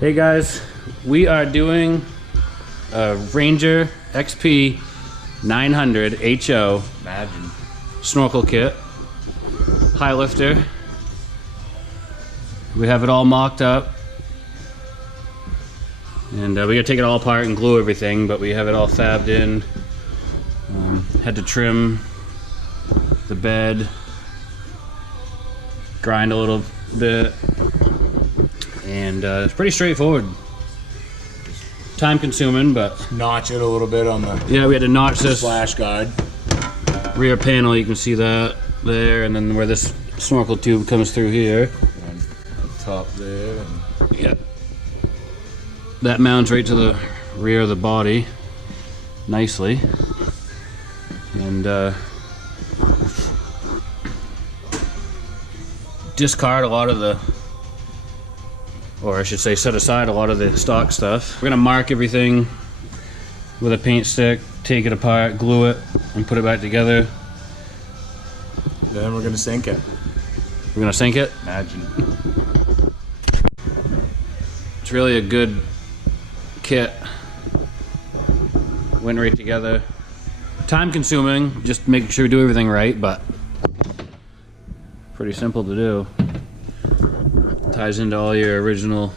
Hey guys, we are doing a Ranger XP 900 HO Imagine. snorkel kit, high lifter. We have it all mocked up, and we gotta take it all apart and glue everything, but we have it all fabbed in. Had to trim the bed, grind a little bit, and it's pretty straightforward. Time consuming, but Notch it a little bit on the yeah, we had to notch this splash guide. rear panel. You can see that there, and then where this snorkel tube comes through here. And top there. And Yeah, that mounts right to the rear of the body nicely, and discard a lot of the, or I should say set aside a lot of the stock stuff. We're gonna mark everything with a paint stick, take it apart, glue it, and put it back together. then we're gonna sink it. We're gonna sink it. Imagine. It's really a good kit. Went right together. Time consuming, just making sure we do everything right, but pretty simple to do. Ties into all your original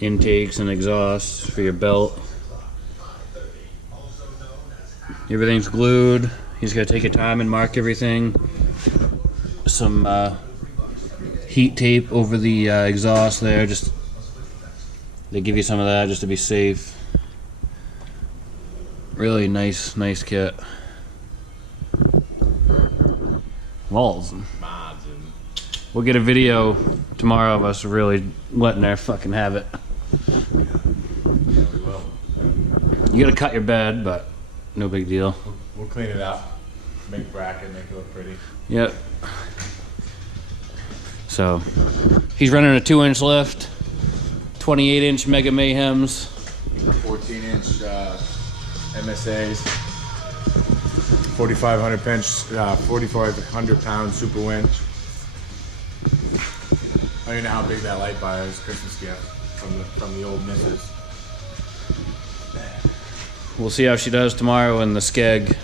intakes and exhausts for your belt. Everything's glued. You just gotta take your time and mark everything. Some heat tape over the exhaust there, just they give you some of that just to be safe. Really nice kit. Walls. We'll get a video tomorrow of us really letting her fucking have it. You gotta cut your bed, but no big deal. We'll clean it up. Make a bracket, make it look pretty. Yep. So, he's running a 2-inch lift, 28-inch Mega Mayhems, 14-inch MSAs, 4,500 pound super winch. I don't even know how big that light bar is. Christmas gift from the old missus. We'll see how she does tomorrow in the skeg.